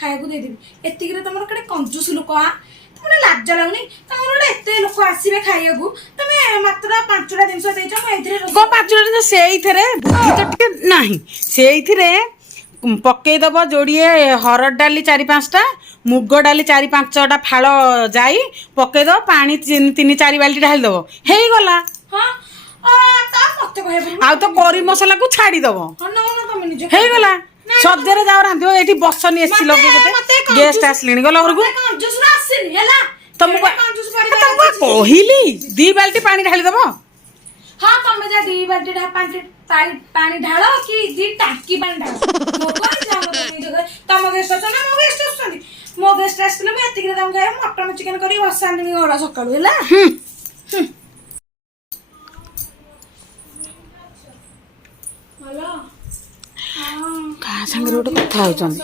ଖାଇବାକୁ ଦେଇଦେବି। ଏତିକିରେ ତମର କେଡ଼େ କଞ୍ଜୁସ ଲୋକ ଆ ତମର ଲାଜ ଲାଗୁନି? ତମର ଗୋଟେ ଏତେ ଲୋକ ଆସିବେ ଖାଇବାକୁ, ତମେ ମାତ୍ର 5ଟା ଜିନିଷ ଦେଇଛ। ମୁଁ ଏଇଥିରେ କଣ 5ଟା ଜିନିଷ? ସେଇଥିରେ ବୁଦ୍ଧି ତ ଟିକେ ନାହିଁ। ସେଇଥିରେ ପକେଇଦବ ଯୋଡ଼ିଏ ହରଡ଼ ଡାଲି 4-5ଟା, ମୁଗ ଡାଲି 4-5ଟା ଫାଳ ଯାଇ ପକେଇଦବ, ପାଣି 3-4 ବାଲ୍ଟି ଢାଳିଦବ, ହେଇଗଲା। ହଁ ତା ମତେ କହିବା ଆଉ ତ କରି ମସଲାକୁ ଛାଡ଼ିଦବ, ତମେ ନିଜ ହେଇଗଲା। ସଦ୍ୟରେ ଯାଅ ରାନ୍ଧିବ। ଏଇଠି ବସନି ଏସି ଲଗେଇ, ଗେଷ୍ଟ ଆସିଲେଣି, ଗଲ ଘରକୁ। ଆସିନି ହେଲା ତମକୁ କହିଲି 2 ବାଲ୍ଟି ପାଣି ଢାଳିଦବ। ହଁ ତମେ ଯା 2 ବାଲ୍ଟି ପାଣି ଢାଳ କି 2 ଟାଙ୍କି ପାଣି ଢାଳ। ତମ ଗେଷ୍ଟ ଅଛ ନା ମୋ ଗେଷ୍ଟ ଆସୁଛନ୍ତି? ମୋ ଗେଷ୍ଟ ଆସିଥିଲେ ମୁଁ ଏତିକିରେ ତମକୁ ଖାଇବା ମଟନ ଚିକେନ କରିକି ବସାନ୍ତିନି ଘର ସକାଳୁ ହେଲା। କାହା ସାଙ୍ଗରେ ଗୋଟେ କଥା ହଉଛନ୍ତି।